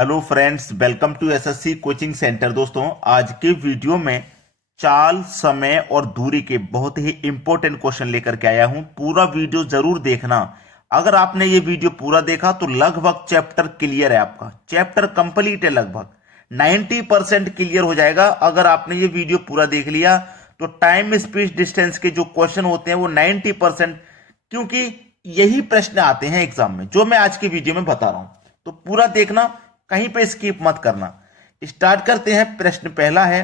Hello friends, welcome to SSC coaching centre. दोस्तों, आज के वीडियो में चाल, समय और दूरी के बहुत ही इंपॉर्टेंट क्वेश्चन लेकर के आया हूं। पूरा वीडियो जरूर देखना। अगर आपने ये वीडियो पूरा देखा तो लगभग चैप्टर क्लियर है। आपका चैप्टर कंप्लीट है, लगभग 90% क्लियर हो जाएगा अगर आपने ये वीडियो पूरा देख लिया। तो टाइम, स्पेस, डिस्टेंस के जो क्वेश्चन होते हैं वो 90%, क्योंकि यही प्रश्न आते हैं एग्जाम में जो मैं आज की वीडियो में बता रहा हूं। तो पूरा देखना, कहीं पे स्किप मत करना। स्टार्ट करते हैं। प्रश्न पहला है,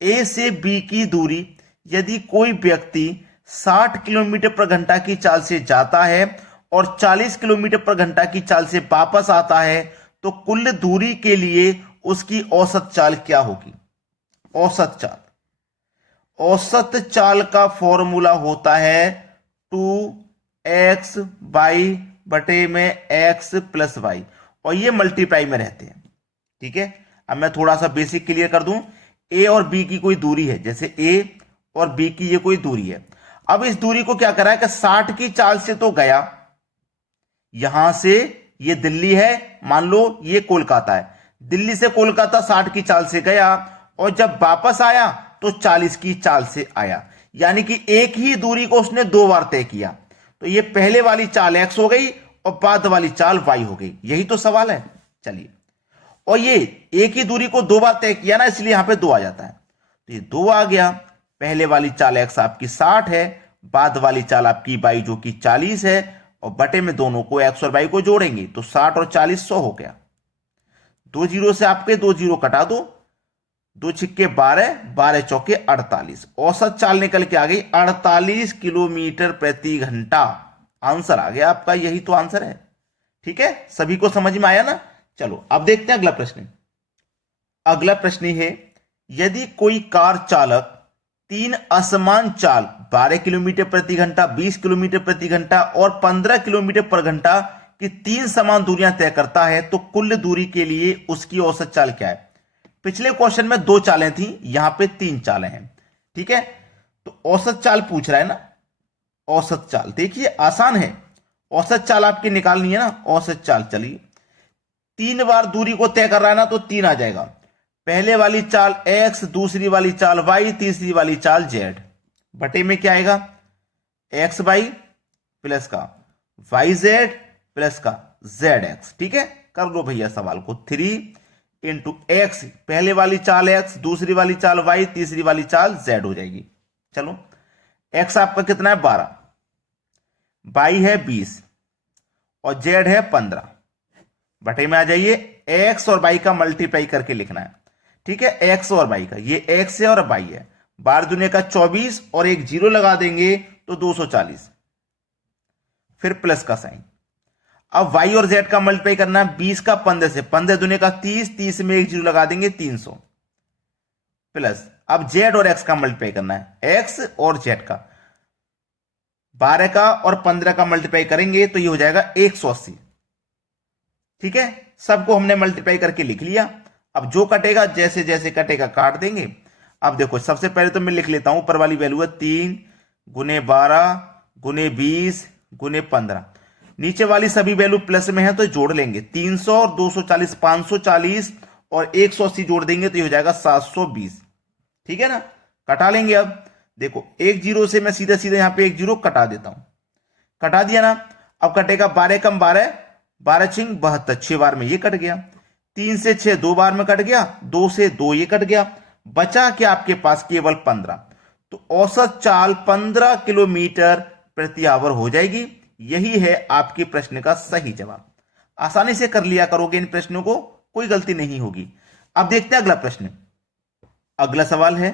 ए से बी की दूरी यदि कोई व्यक्ति 60 किलोमीटर पर घंटा की चाल से जाता है और 40 किलोमीटर पर घंटा की चाल से वापस आता है तो कुल दूरी के लिए उसकी औसत चाल क्या होगी। औसत चाल, औसत चाल का फॉर्मूला होता है 2x बाई बटे में x प्लस वाई, और ये मल्टीप्लाई में रहते हैं। ठीक है, अब मैं थोड़ा सा बेसिक क्लियर कर दूं। ए और बी की कोई दूरी है, जैसे ए और बी की ये कोई दूरी है। अब इस दूरी को क्या करा है कि 60 की चाल से तो गया, यहां से ये दिल्ली है, मान लो ये कोलकाता है, दिल्ली से कोलकाता 60 की चाल से गया और जब वापस आया तो 40 की चाल से आया, यानी कि एक ही दूरी को उसने दो बार तय किया। तो ये पहले वाली चाल x हो गई और बाद वाली चाल y हो गई। यही तो सवाल है। चलिए, और ये एक ही दूरी को दो बार तय किया ना, इसलिए यहां पे 2 आ जाता है। तो ये 2 आ गया। पहले वाली चाल x आपकी 60 है, बाद वाली चाल आपकी y जो कि 40 है, और बटे में दोनों को x और y को जोड़ेंगे तो 60 और 40 100 हो गया। 2 जीरो से आपके 2 जीरो कटा दो, 2 छिक्के 12, 12 चौके 48। औसत चाल निकल के आ गई 48 किलोमीटर प्रति घंटा। आंसर आ गया आपका, यही तो आंसर है। ठीक है, सभी को समझ में आया ना। चलो अब देखते हैं अगला प्रश्न। अगला प्रश्न है, यदि कोई कार चालक 3 असमान चाल 12 किलोमीटर प्रति घंटा, 20 किलोमीटर प्रति घंटा और 15 किलोमीटर पर घंटा की 3 समान दूरियां तय करता है तो कुल दूरी के लिए उसकी औसत चाल क्या है। पिछले क्वेश्चन में 2 चालें थी, यहां पे 3 चालें हैं। ठीक है, तो औसत चाल पूछ रहा है ना। औसत चाल देखिए आसान है, औसत चाल आपकी निकालनी है ना। औसत चाल, चलिए 3 बार दूरी को तय कर रहा है ना, तो 3 आ जाएगा। पहले वाली चाल x, दूसरी वाली चाल y, तीसरी वाली चाल z। बटे में क्या आएगा, एक्स वाई प्लस का वाई जेड प्लस का जेड एक्स। ठीक है, कर लो भैया सवाल को। 3 इंटू एक्स, पहले वाली चाल x, दूसरी वाली चाल y, तीसरी वाली चाल z हो जाएगी। चलो, x आपका कितना है 12, y है 20 और z है 15। बटे में आ जाइए, x और y का मल्टीप्लाई करके लिखना है। ठीक है, x और y का, ये x है और y है। 12 दुनिया का 24 और एक जीरो लगा देंगे तो 240, फिर प्लस का साइन। अब y और z का मल्टीप्लाई करना है 20 का 15 से, 15 दुनिया का 30, 30 में एक जीरो लगा देंगे 300, प्लस अब z और x का मल्टीप्लाई करना है, x और z का 12 का और 15 का मल्टीप्लाई करेंगे तो ये हो जाएगा 180। ठीक है, सबको हमने मल्टीप्लाई करके लिख लिया। अब जो कटेगा, जैसे जैसे कटेगा काट देंगे। अब देखो, सबसे पहले तो मैं लिख लेता हूं, ऊपर वाली वैल्यू है 3 गुने 12 गुने 20 गुने 15। नीचे वाली सभी वैल्यू प्लस में है तो जोड़ लेंगे, 300 और 240 540 और 180 जोड़ देंगे तो ये हो जाएगा 720। ठीक है ना, कटा लेंगे। अब देखो, एक जीरो से मैं सीधे सीधे यहां पे एक जीरो कटा देता हूं, कटा दिया ना। अब कटेगा 12 कम 12, 12 छिंग 72, 6 बार में ये कट गया। 3 से 6 2 बार में कट गया, 2 से 2 ये कट गया, बचा क्या आपके पास केवल 15। तो औसत चाल 15 किलोमीटर प्रति आवर हो जाएगी। यही है आपके प्रश्न का सही जवाब। आसानी से कर लिया करोगे इन प्रश्नों को, कोई गलती नहीं होगी। अब देखते हैं अगला प्रश्न। अगला सवाल है,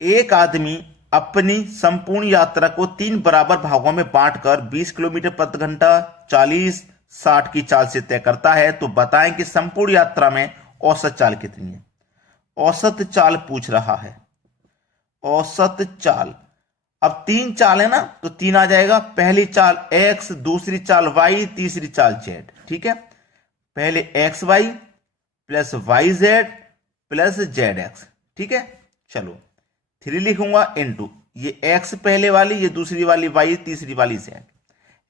एक आदमी अपनी संपूर्ण यात्रा को 3 बराबर भागों में बांटकर 20 किलोमीटर प्रति घंटा 40 60 की चाल से तय करता है, तो बताएं कि संपूर्ण यात्रा में औसत चाल कितनी है। औसत चाल पूछ रहा है, औसत चाल। अब 3 चाल है ना, तो 3 आ जाएगा। पहली चाल x, दूसरी चाल y, तीसरी चाल z। ठीक है, पहले x y plus y z plus z x. ठीक है, चलो 3 लिखूंगा इंटू ये x पहले वाली, ये दूसरी वाली y, तीसरी वाली z।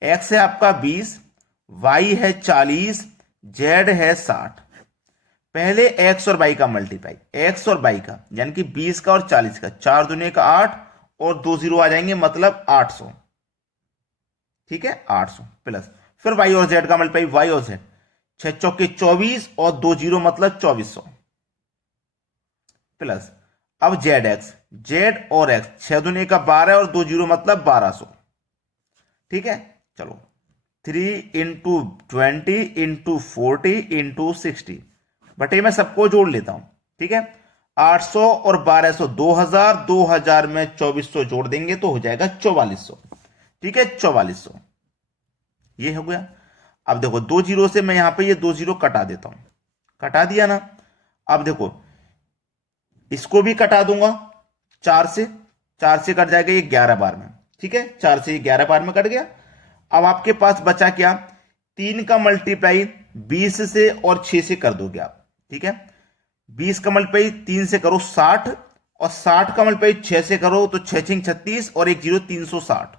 x है आपका 20, y है 40, z है 60। पहले एक्स और वाई का मल्टीप्लाई, एक्स और वाई का यानी कि 20 का और 40 का, 4 दूनी का 8 और 2 जीरो आ जाएंगे, मतलब 800। ठीक है, 800 प्लस फिर वाई और जेड का मल्टीप्लाई, वाई और जेड, 6 चौके 24 और 2 जीरो मतलब 2400 प्लस अब जेड एक्स, जेड और एक्स, 6 दूनी का 12 और 2 जीरो मतलब 1200। ठीक है, चलो 3 इंटू 20 इंटू 40 इंटू 60 बटे मैं सबको जोड़ लेता हूं। ठीक है, 800 और 1200 2000, 2000 में 2400 जोड़ देंगे तो हो जाएगा 4400। ठीक है, 4400 ये हो गया। अब देखो 2 जीरो से मैं यहां पे ये 2 जीरो कटा देता हूं, कटा दिया ना। अब देखो इसको भी कटा दूंगा, 4 से, 4 से कट जाएगा ये 11 बार में। ठीक है, 4 से ये 11 बार में कट गया। अब आपके पास बचा क्या, 3 का मल्टीप्लाई 20 से और 6 से कर दोगे आप। ठीक है, 20 का मल्टीप्लाई 3 से करो 60 और 60 का मल्टीप्लाई 6 से करो तो 6 6 36 और 1 जीरो 360।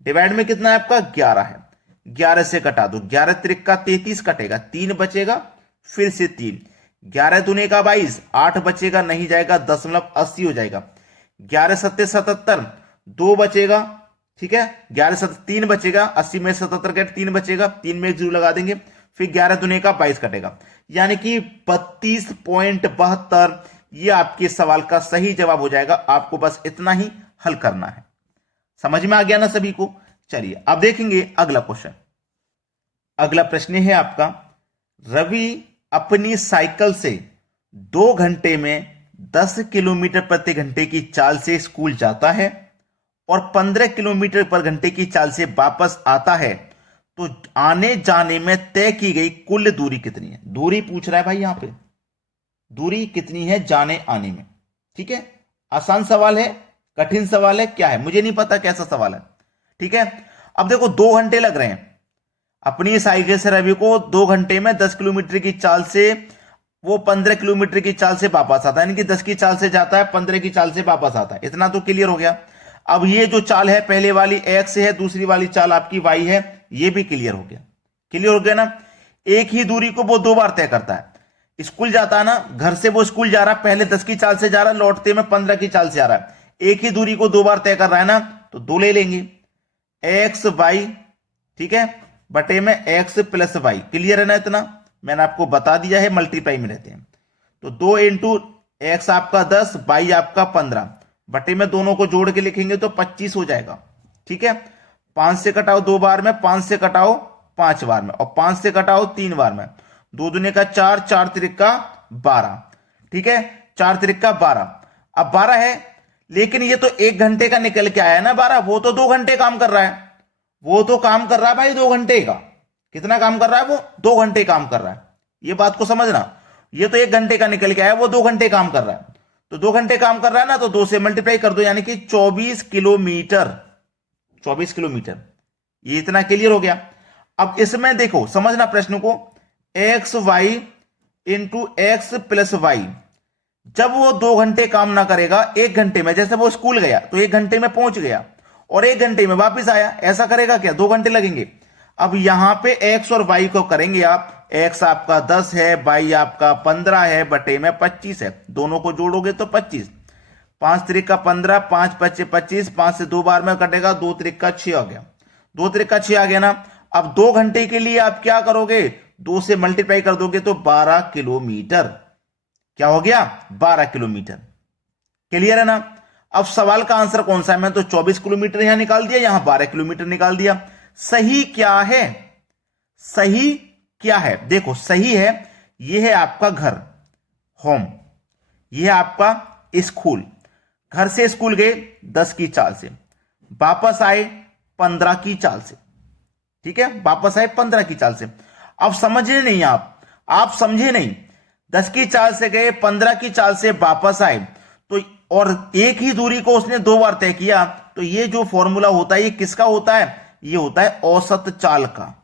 डिवाइड में कितना है आपका, 11 है, 11 से कटा दो, 11 त्रिका 33 कटेगा, 3 बचेगा, फिर से 3, 11 दूने का 22, 8 बचेगा, नहीं जाएगा, 10.80 हो जाएगा, 11 सत्ते 77, 2 बचेगा। ठीक है, 11 सत्ते 3 बचेगा, 80 में 77 कट 3 बचेगा, 3 में 1 जीरो लगा देंगे, फिर 11 दूने का 22 कटेगा, यानी कि 32.72। ये आपके सवाल का सही जवाब हो जाएगा। आपको बस इतना ही हल करना है। समझ में आ गया ना सभी को। चलिए अब देखेंगे अगला क्वेश्चन। अगला प्रश्न है आपका, रवि अपनी साइकिल से 2 घंटे में 10 किलोमीटर प्रति घंटे की चाल से स्कूल जाता है और 15 किलोमीटर पर घंटे की चाल से वापस आता है, तो आने जाने में तय की गई कुल दूरी कितनी है। दूरी पूछ रहा है भाई, यहां पे दूरी कितनी है जाने आने में। ठीक है, आसान सवाल है, कठिन सवाल है, क्या है मुझे नहीं पता कैसा सवाल है। ठीक है, अब देखो 2 घंटे लग रहे हैं अपनी साइकिल से रवि को 2 घंटे में 10 किलोमीटर की चाल से वो 15 किलोमीटर की चाल से वापस आता है, यानी कि 10 की चाल से जाता है, 15 की चाल से वापस आता है। इतना तो क्लियर हो गया। अब ये जो चाल है पहले वाली एक्स है, दूसरी वाली चाल आपकी वाई है, ये भी क्लियर हो गया। क्लियर हो गया ना। एक ही दूरी को वो 2 बार तय करता है। स्कूल जाता है ना, घर से वो स्कूल जा रहा है, पहले 10 की चाल से जा रहा है, लौटते में 15 की चाल से आ रहा है। एक ही दूरी को 2 बार तय कर रहा है ना, तो 2 ले लेंगे, एक्स वाई, ठीक है, बटे में एक्स प्लस वाई। क्लियर है ना। इतना मैंने आपको बता दिया है, मल्टीप्लाई में रहते हैं। तो 2 इंटू एक्स आपका 10, वाई आपका 15, बटे में दोनों को जोड़ के लिखेंगे तो 25 हो जाएगा। ठीक है, 5 से कटाओ 2 बार में, 5 से कटाओ 5 बार में, और 5 से कटाओ 3 बार में। 2 दूने का 4, 4 त्रिका 12। ठीक है, 4 त्रिका 12। अब 12 है, लेकिन ये तो 1 घंटे का निकल के आया ना 12, वो तो 2 घंटे काम कर रहा है। वो तो काम कर रहा है भाई 2 घंटे का। कितना काम कर रहा है वो, 2 घंटे काम कर रहा है। ये बात को समझना। ये तो 1 घंटे का निकल के आया, वो 2 घंटे काम कर रहा है। तो 2 घंटे काम कर रहा है ना, तो 2 से मल्टीप्लाई कर दो, यानी कि 24 किलोमीटर। 24 किलोमीटर, ये इतना क्लियर हो गया। अब इसमें देखो, समझना प्रश्न को, x y into x plus y. जब वो 2 घंटे काम ना करेगा, 1 घंटे में, जैसे वो स्कूल गया तो 1 घंटे में पहुंच गया और 1 घंटे में वापस आया, ऐसा करेगा क्या, 2 घंटे लगेंगे। अब यहां पे एक्स और वाई को करेंगे आप, एक्स आपका 10 है, वाई आपका 15 है, बटे में 25 है, दोनों को जोड़ोगे तो 25, 5 त्रिका 15, 5 पच्चे 25, 5 से 2 बार में कटेगा, 2 त्रिका 6 आ गया, 2 त्रिका 6 आ गया ना। अब 2 घंटे के लिए आप क्या करोगे, 2 से मल्टीप्लाई कर दोगे तो 12 किलोमीटर। क्या हो गया, 12 किलोमीटर। क्लियर है ना। अब सवाल का आंसर कौन सा है, मैं तो 24 किलोमीटर यहां निकाल दिया, यहां 12 किलोमीटर निकाल दिया। सही क्या है, सही क्या है, देखो सही है, यह है आपका घर, होम, यह है आपका स्कूल। घर से स्कूल गए 10 की चाल से, वापस आए 15 की चाल से। ठीक है, वापस आए 15 की चाल से। अब समझे नहीं आप समझे नहीं, 10 की चाल से गए, 15 की चाल से वापस आए, तो और एक ही दूरी को उसने 2 बार तय किया, तो ये जो फॉर्मूला होता है ये किसका होता है, ये होता है औसत चाल का।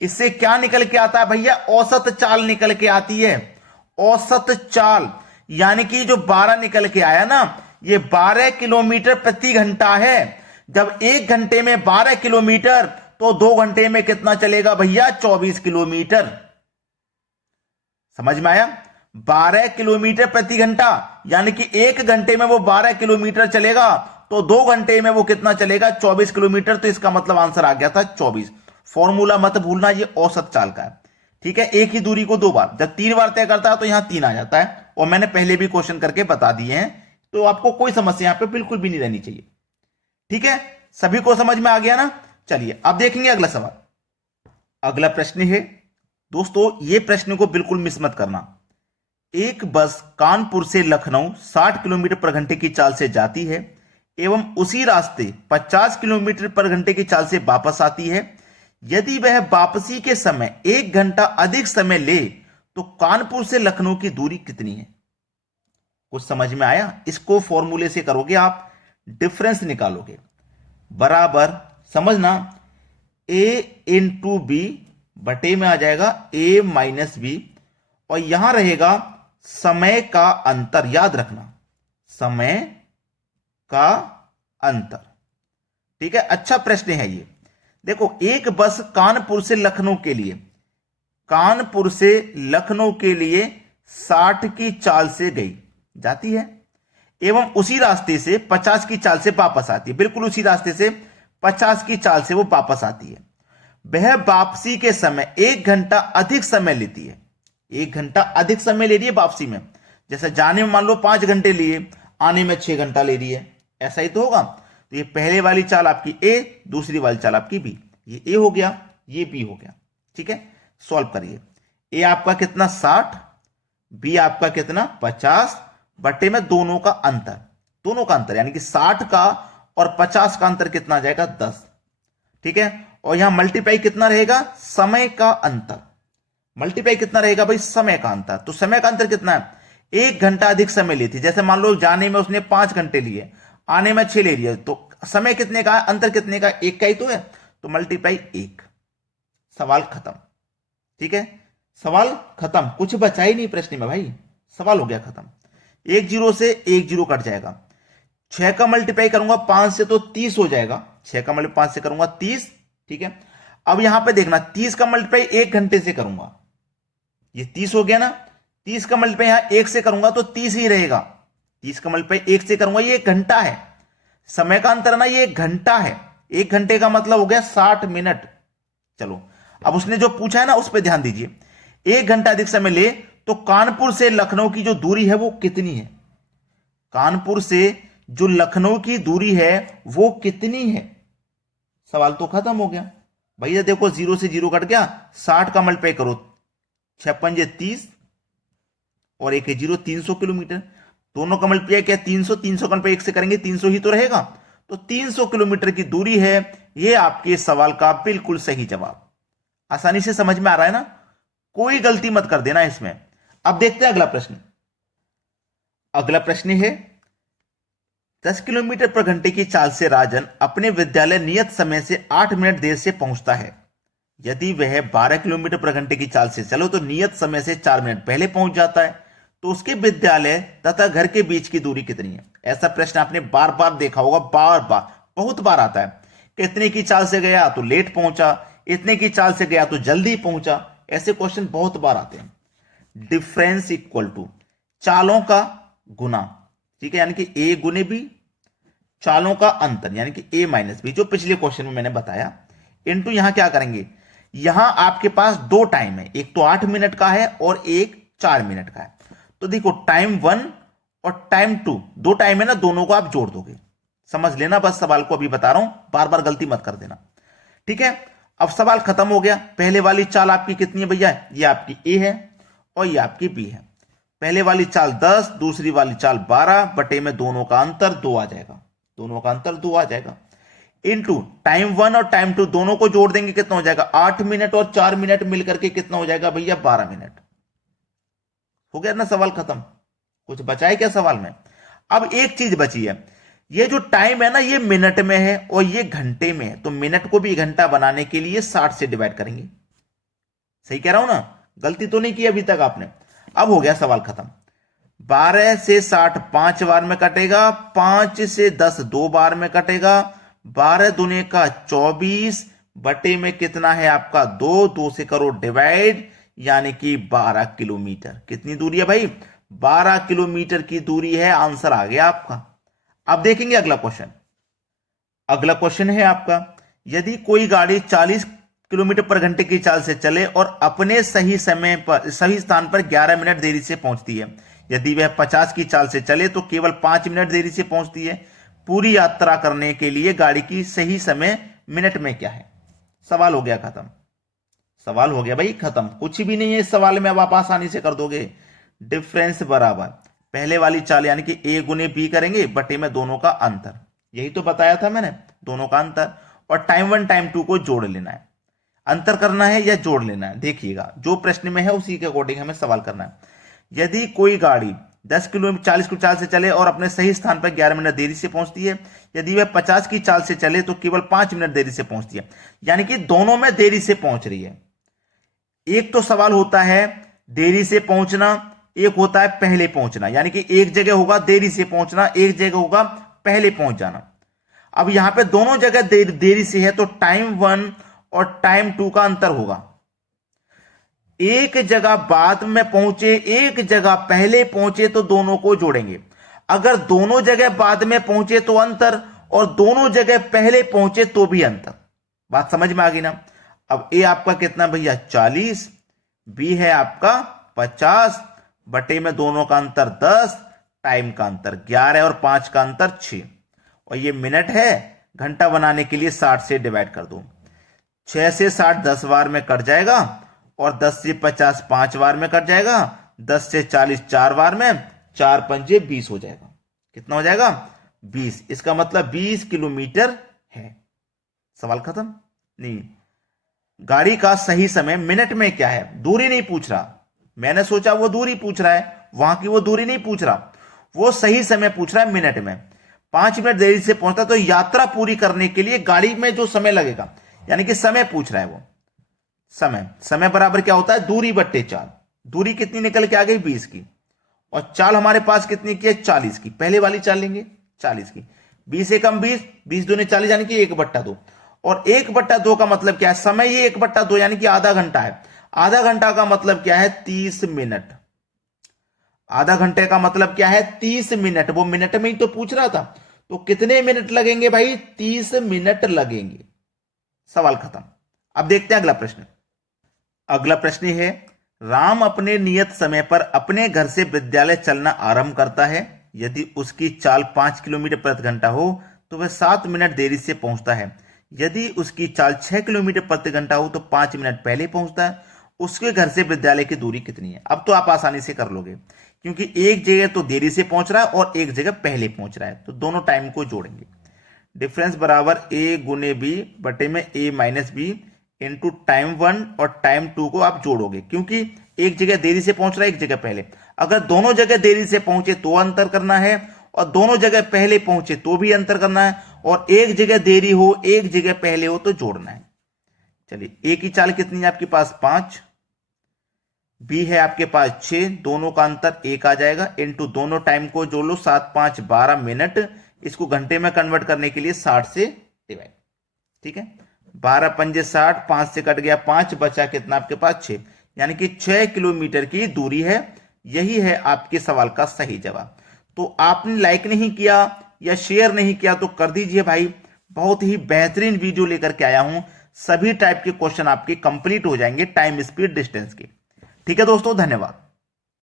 इससे क्या निकल के आता है भैया, औसत चाल निकल के आती है। औसत चाल यानी कि जो 12 निकल के आया ना, ये 12 किलोमीटर प्रति घंटा है। जब 1 घंटे में 12 किलोमीटर, तो 2 घंटे में कितना चलेगा भैया, 24 किलोमीटर। समझ में आया? 12 किलोमीटर प्रति घंटा, यानी कि 1 घंटे में वो 12 किलोमीटर चलेगा, तो 2 घंटे में वो कितना चलेगा? 24 किलोमीटर। तो इसका मतलब आंसर आ गया था 24। फॉर्मूला मत भूलना, ये औसत चाल का है। ठीक है, एक ही दूरी को 2 बार, जब 3 बार तय करता है तो यहां 3 आ जाता है, और मैंने पहले भी क्वेश्चन करके बता दिए हैं, तो आपको कोई समस्या यहां पे बिल्कुल भी नहीं रहनी चाहिए। ठीक है, सभी को समझ में आ गया ना? चलिए अब देखेंगे अगला सवाल। अगला प्रश्न है दोस्तों, ये प्रश्न को बिल्कुल मिस मत करना। एक बस कानपुर से लखनऊ 60 किलोमीटर पर घंटे की चाल से जाती है एवं उसी रास्ते 50 किलोमीटर पर घंटे की चाल से वापस आती है। यदि वह वापसी के समय 1 घंटा अधिक समय ले तो कानपुर से लखनऊ की दूरी कितनी है? कुछ समझ में आया? इसको फॉर्मूले से करोगे आप, डिफरेंस निकालोगे, बराबर समझना, a इंटू बी बटे में आ जाएगा a माइनस बी, और यहां रहेगा समय का अंतर। याद रखना, समय का अंतर। ठीक है, अच्छा प्रश्न है ये। देखो, एक बस कानपुर से लखनऊ के लिए, कानपुर से लखनऊ के लिए 60 की चाल से गई जाती है एवं उसी रास्ते से 50 की चाल से वापस आती है। बिल्कुल उसी रास्ते से 50 की चाल से वो वापस आती है। वह वापसी के समय 1 घंटा अधिक समय लेती है। 1 घंटा अधिक समय ले रही है वापसी में। जैसे जाने में मान लो 5 घंटे लिए, आने में 6 घंटा ले रही है, ऐसा ही तो होगा। तो ये पहले वाली चाल आपकी ए, दूसरी वाली चाल आपकी बी। ये ए हो गया, ये बी हो गया। ठीक है, सॉल्व करिए। ए आपका कितना 60, बी आपका कितना 50, बटे में दोनों का अंतर, दोनों का अंतर यानी कि 60 का और 50 का अंतर कितना आ जाएगा? 10। ठीक है, और यहां मल्टीप्लाई कितना रहेगा? समय का अंतर। मल्टीप्लाई कितना रहेगा भाई? समय का अंतर। तो समय का अंतर कितना है? 1 घंटा अधिक समय लेती। जैसे मान लो जाने में उसने 5 घंटे लिए, आने में 6 ले लिया, तो समय कितने का है? अंतर कितने का? 1 का ही तो है, तो मल्टीप्लाई 1। सवाल खत्म। ठीक है, सवाल खत्म, कुछ बचा ही नहीं प्रश्न में भाई, सवाल हो गया खत्म। 1 0 से 1 0 कट जाएगा। 6 का मल्टीप्लाई करूंगा 5 से तो 30 हो जाएगा। 6 का मल्टीप्लाई 5 से करूंगा 30। ठीक है, अब यहां पे देखना, 30 का मल्टीप्लाई 1 घंटे से करूंगा, ये 30 हो गया ना। 30 का मल्टीप्लाई यहां 1 से करूंगा तो 30 ही रहेगा। 30 का मल्टीप्लाई 1 से करूंगा, ये 1 घंटा है। समय का अंतर ना, ये 1 घंटा है। 1 घंटे का मतलब हो गया 60 मिनट। चलो, अब उसने जो पूछा है ना उस पर ध्यान दीजिए। 1 घंटा अधिक समय ले तो कानपुर से लखनऊ की जो दूरी है वो कितनी है? कानपुर से जो लखनऊ की दूरी है वो कितनी है? सवाल तो खत्म हो गया भैया। देखो, 0 से 0 कट गया, 60 का मल्टीप्लाई करो, 6 पंजे 30 और 1 0, 300 किलोमीटर। दोनों का मल्टीप्लाई क्या? 300। 300 का मल्टीप्लाई 1 से करेंगे 300 ही तो रहेगा, तो 300 किलोमीटर की दूरी है। ये आपके सवाल का बिल्कुल सही जवाब। आसानी से समझ में आ रहा है ना? कोई गलती मत कर देना इसमें। अब देखते हैं अगला प्रश्न। अगला प्रश्न है, 10 किलोमीटर पर घंटे की चाल से राजन अपने विद्यालय नियत समय से 8 मिनट देर से पहुंचता है। यदि वह 12 किलोमीटर पर घंटे की चाल से चलो तो नियत समय से 4 मिनट पहले पहुंच जाता है, तो उसके विद्यालय तथा घर के बीच की दूरी कितनी है? ऐसा प्रश्न आपने बार बार देखा होगा, बार बार, बहुत बार आता है। कितने की चाल से गया तो लेट पहुंचा, इतने की चाल से गया तो जल्दी पहुंचा। ऐसे क्वेश्चन बहुत बार आते हैं। डिफरेंस इक्वल टू चालों का गुना। ठीक है, यानी कि ए गुने बी, चालों का अंतर यानी कि ए माइनस बी, जो पिछले क्वेश्चन में मैंने बताया, इनटू यहां क्या करेंगे? यहां आपके पास 2 टाइम है, एक तो 8 मिनट का है और एक 4 मिनट का है। तो देखो, टाइम 1 और टाइम 2, 2 टाइम है ना, दोनों को आप जोड़ दोगे। समझ लेना, बस सवाल को अभी बता रहा हूं, बार बार गलती मत कर देना। ठीक है, अब सवाल खत्म हो गया। पहले वाली चाल आपकी कितनी है भैया? ये आपकी ए है और ये आपकी बी है। पहले वाली चाल 10, दूसरी वाली चाल 12, बटे में दोनों का अंतर 2 आ जाएगा। दोनों का अंतर 2 आ जाएगा। इनटू टाइम 1 और टाइम 2 दोनों को जोड़ देंगे, कितना हो जाएगा? 8 मिनट और 4 मिनट मिलकर के कितना हो जाएगा भैया? 12 मिनट। हो गया ना, सवाल खत्म। कुछ बचा है क्या सवाल में? अब एक चीज बची है, ये जो टाइम है ना, ये मिनट में है और ये घंटे में है, तो मिनट को भी घंटा बनाने के लिए 60 से डिवाइड करेंगे। सही कह रहा हूं ना? गलती तो नहीं की अभी तक आपने। अब हो गया सवाल खत्म। 12 से 60 5 बार में कटेगा, 5 से 10 2 बार में कटेगा, 12 दूने का 24, बटे में कितना है आपका 2, 2 से करो डिवाइड, यानी कि 12 किलोमीटर। कितनी दूरी है भाई? 12 किलोमीटर की दूरी है। आंसर आ गया आपका। अब देखेंगे अगला क्वेश्चन। अगला क्वेश्चन है आपका, यदि कोई गाड़ी 40 किलोमीटर पर घंटे की चाल से चले और अपने सही समय पर सही स्थान पर 11 मिनट देरी से पहुंचती है, यदि वह 50 की चाल से चले तो केवल 5 मिनट देरी से पहुंचती है। पूरी यात्रा करने के लिए गाड़ी की सही समय मिनट में क्या है? सवाल हो गया खत्म। सवाल हो गया भाई खत्म। कुछ भी नहीं है इस सवाल में, अब आप आसानी से कर दोगे। डिफरेंस बराबर पहले वाली चाल यानी कि ए गुने बी करेंगे, बटे में दोनों का अंतर। यही तो बताया था मैंने, दोनों का अंतर। और टाइम 1 टाइम 2 को जोड़ लेना है। अंतर करना है या जोड़ लेना है, देखिएगा जो प्रश्न में है उसी के अकॉर्डिंग हमें सवाल करना है। यदि कोई गाड़ी 10 किलोमीटर 40 की चाल से चले और अपने सही स्थान पर 11 मिनट देरी से पहुंचती है, यदि वह 50 की चाल से चले तो केवल 5 मिनट देरी से पहुंचती है। यानी कि दोनों में देरी से पहुंच रही है। एक तो सवाल होता है देरी से पहुंचना, एक होता है पहले पहुंचना। यानी कि एक जगह होगा देरी से पहुंचना, एक जगह होगा पहले पहुंच जाना। अब यहां पे दोनों जगह देरी से है तो टाइम 1 और टाइम 2 का अंतर होगा। एक जगह बाद में पहुंचे, एक जगह पहले पहुंचे तो दोनों को जोड़ेंगे। अगर दोनों जगह बाद में पहुंचे तो अंतर, और दोनों जगह पहले पहुंचे तो भी अंतर। बात समझ में आ गई ना? अब ए आपका कितना भैया 40, बी है आपका 50, बटे में दोनों का अंतर 10, टाइम का अंतर 11 और 5 का अंतर 6, और ये मिनट है। घंटा बनाने के लिए 60 से डिवाइड कर दो। 6 से 60 10 बार में कट जाएगा, और 10 से 50 5 बार में कट जाएगा, 10 से 40 4 बार में, 4 पंजे 20 हो जाएगा। कितना हो जाएगा? 20। इसका मतलब 20 किलोमीटर है। सवाल खत्म? नहीं। गाड़ी का सही समय मिनट में क्या है? दूरी नहीं पूछ रहा। मैंने सोचा वो दूरी पूछ रहा है, वहां की वो दूरी नहीं पूछ रहा, वो सही समय पूछ रहा है मिनट में। 5 मिनट देरी से पहुंचता तो यात्रा पूरी करने के लिए गाड़ी में जो समय लगेगा, यानी कि समय पूछ रहा है वो। समय बराबर क्या होता है? दूरी बट्टे चाल। दूरी कितनी निकल के आ गई? 20 की। और चाल हमारे पास कितनी की है? 40 की। पहले वाली चाल लेंगे 40 की। 20 एकम 20, 20 दूनी 40 यानी कि 1/2। और 1/2 का मतलब क्या है? समय ये 1/2 यानी कि आधा घंटा है। आधा घंटा का मतलब क्या है? 30 मिनट। आधा घंटे का मतलब क्या है? 30 मिनट। वो मिनट में ही तो पूछ रहा था। तो कितने मिनट लगेंगे भाई? 30 मिनट लगेंगे। सवाल खत्म। अब देखते हैं अगला प्रश्न। अगला प्रश्न है, राम अपने नियत समय पर अपने घर से विद्यालय चलना आरंभ करता है। यदि उसकी चाल 5 किलोमीटर प्रति घंटा हो तो वह 7 मिनट देरी से पहुंचता है। यदि उसकी चाल 6 किलोमीटर प्रति घंटा हो तो 5 मिनट पहले पहुंचता है। उसके घर से विद्यालय की दूरी कितनी है? अब तो आप आसानी से कर लोगे, क्योंकि एक जगह तो देरी से पहुंच रहा है और एक जगह पहले पहुंच रहा है, तो दोनों टाइम को जोड़ेंगे। डिफरेंस बराबर ए गुने बी बटे में ए माइनस बी इंटू टाइम 1 और टाइम 2 को आप जोड़ोगे, क्योंकि एक जगह देरी से पहुंच रहा है, एक जगह पहले। अगर दोनों जगह देरी से पहुंचे तो अंतर करना है, और दोनों जगह पहले पहुंचे तो भी अंतर करना है, और एक जगह देरी हो एक जगह पहले हो तो जोड़ना है। चलिए, ए की चाल कितनी है आपके पास? 5, बी है आपके पास 6, दोनों का अंतर 1 आ जाएगा, इंटू दोनों टाइम को जोड़ लो, 7 5 12 मिनट। इसको घंटे में कन्वर्ट करने के लिए 60 से डिवाइड। ठीक है, 12 पंजे 60, 5 से कट गया 5, बचा कितना आपके पास? 6, यानी कि 6 किलोमीटर की दूरी है। यही है आपके सवाल का सही जवाब। तो आपने लाइक नहीं किया या शेयर नहीं किया तो कर दीजिए भाई। बहुत ही बेहतरीन वीडियो लेकर के आया हूं। सभी टाइप के क्वेश्चन आपके कंप्लीट हो जाएंगे टाइम, स्पीड, डिस्टेंस के। ठीक है दोस्तों, धन्यवाद।